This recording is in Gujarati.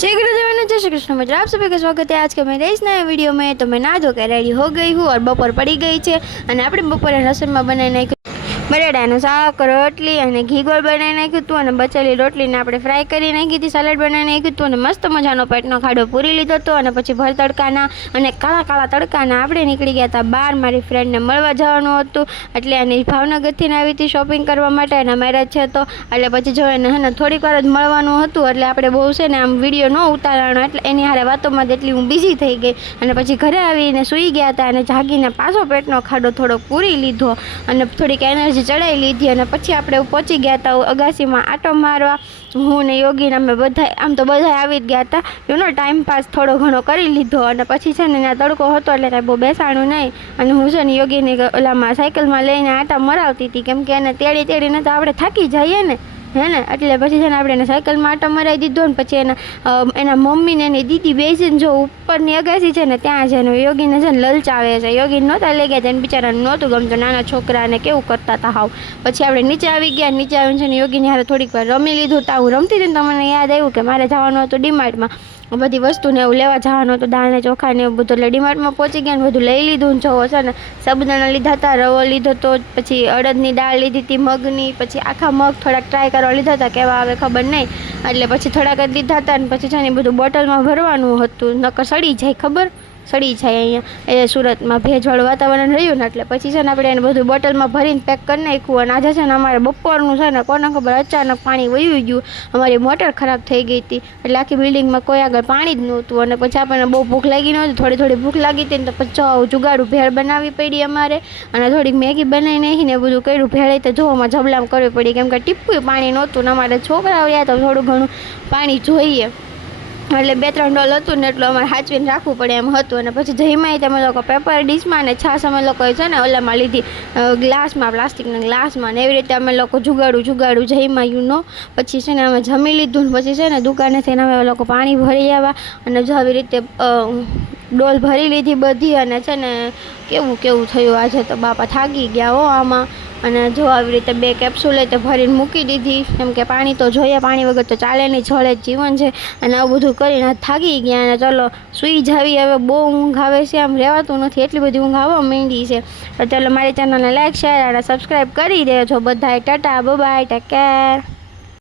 जय गुरुदेव ने जय श्री कृष्ण मित्र, आप सभी का स्वागत है आज के मेरे इस नए वीडियो में। तो मैं नहा धो के रेडी हो गई हूँ और बपोर पड़ी गई है और આપણે બપોરે રસોઈમાં બનાવી નાખ્યું બટેટાનું શાક, રોટલી અને ઘી ગોળ બનાવી નાખ્યું હતું અને બચેલી રોટલીને આપણે ફ્રાય કરી નાખી હતી, સલાડ બનાવી નાખ્યું હતું અને મસ્ત મજાનો પેટનો ખાડો પૂરી લીધો હતો અને પછી ભર તડકાના અને કાળા કાળા તડકાના આપણે નીકળી ગયા હતા બહાર મારી ફ્રેન્ડને મળવા જવાનું હતું, એટલે એની ભાવનગરથી આવી હતી શોપિંગ કરવા માટે અને મેરેજ છે તો એટલે પછી જો એને હે ને થોડીક વાર જ મળવાનું હતું એટલે આપણે બહુ છે ને આમ વિડીયો ન ઉતારવાનો એટલે એની હારે વાતોમાં જેટલી હું બિઝી થઈ ગઈ અને પછી ઘરે આવીને સૂઈ ગયા હતા અને જાગીને પાછો પેટનો ખાડો થોડો પૂરી લીધો અને થોડીક એનર્જી ચડાવી લીધી અને પછી આપણે પહોંચી ગયા હતા અગાસીમાં આટો મારવા। હું ને યોગીને અમે બધા આમ તો બધા આવી જ ગયા હતા, યુનો ટાઈમ પાસ થોડો ઘણો કરી લીધો અને પછી છે ને ત્યાં તડકો હતો એટલે કાંઈ બહુ બેસાણું નહીં અને હું છે ને યોગીને ઓલામાં સાયકલમાં લઈને આટા મરાવતી હતી કેમ કે એને તેડીને તો આપણે થાકી જઈએ ને હે ને, એટલે પછી છે ને આપણે એને સાયકલમાં આટો મરાવી દીધો ને પછી એના મમ્મીને એની દીદી બે છે ને જો ઉપરની અગાસી છે ને ત્યાં છે ને યોગીને છે ને લલચાવે છે, યોગીને નહોતા લઈ ગયા તેને બિચારાને નહોતું ગમતું, નાના છોકરાને કેવું કરતા હતા હાવ। પછી આપણે નીચે આવી ગયા, નીચે આવીને છે ને યોગીની હારે થોડીક વાર રમી લીધું, તો હું રમતી હતી ને તો મને યાદ આવ્યું કે મારે જવાનું હતું ડીમાર્ટમાં બધી વસ્તુને એવું લેવા જવાનું હતું, દાળ ને ચોખા ને એવું બધું, એટલે ડીમાર્ટમાં પહોંચી ગયા ને બધું લઈ લીધું ને જોવો છે ને સાબુદાણા લીધા હતા, રવો લીધો તો પછી અડદની દાળ લીધી હતી, મગની, પછી આખા મગ થોડાક ટ્રાય કરવા લીધા હતા કેવા આવે ખબર નહીં એટલે પછી થોડાક જ લીધા હતા ને પછી છે ને બધું બોટલમાં ભરવાનું હતું, નકર સડી જાય ખબર સડી જાય અહીંયા એ સુરતમાં ભેજવાળું વાતાવરણ રહ્યું ને એટલે પછી છે ને આપણે એને બધું બોટલમાં ભરીને પેક કરી નાખ્યું અને આજે છે ને અમારે બપોરનું છે ને કોને ખબર અચાનક પાણી વહી ગયું, અમારી મોટર ખરાબ થઈ ગઈ હતી એટલે આખી બિલ્ડિંગમાં કોઈ આગળ પાણી જ નહોતું અને પછી આપણને બહુ ભૂખ લાગી નહોતી, થોડી ભૂખ લાગી હતી ને તો પછી જુગાડું ભેળ બનાવવી પડી અમારે અને થોડીક મેગી બનાવી નાખીને એ બધું કર્યું, ભેળ તો જોવામાં જબલામ કરવી પડી કેમ કે ટીપું પાણી નહોતું ને અમારે છોકરા આવ્યા તો થોડું ઘણું પાણી જોઈએ એટલે 2-3 ડોલ હતું ને એટલું અમારે સાચવીને રાખવું પડે એમ હતું અને પછી જઈમાં અમે લોકો પેપર ડીશમાં અને છાશ અમે લોકોએ છે ને ઓલામાં લીધી ગ્લાસમાં, પ્લાસ્ટિકના ગ્લાસમાં ને એવી રીતે અમે લોકો જુગાડું જઈમાં યુનો પછી છે ને અમે જમી લીધું ને પછી છે ને દુકાનેથી અમે લોકો પાણી ભરી આવ્યા અને જો આવી રીતે ડોલ ભરી લીધી બધી અને છે ને કેવું થયું આજે તો બાપા થાકી ગયા હો આમાં અને જો આવી રીતે 2 કેપ્સ્યુલ તો ભરીને મૂકી દીધી કેમ કે પાણી તો જોઈએ, પાણી વગર તો ચાલે નહીં, જળ જ જીવન છે અને આવું બધું કરીને થાકી ગયા અને ચલો સૂઈ જાવી હવે, બહુ ઊંઘ આવે છે આમ રહેવાતું નથી એટલી બધી ઊંઘ આવવા માંડી છે, તો ચલો મારી ચેનલને લાઈક શેર અને સબસ્ક્રાઈબ કરી દેજો બધાએ, Tata bye bye, take care.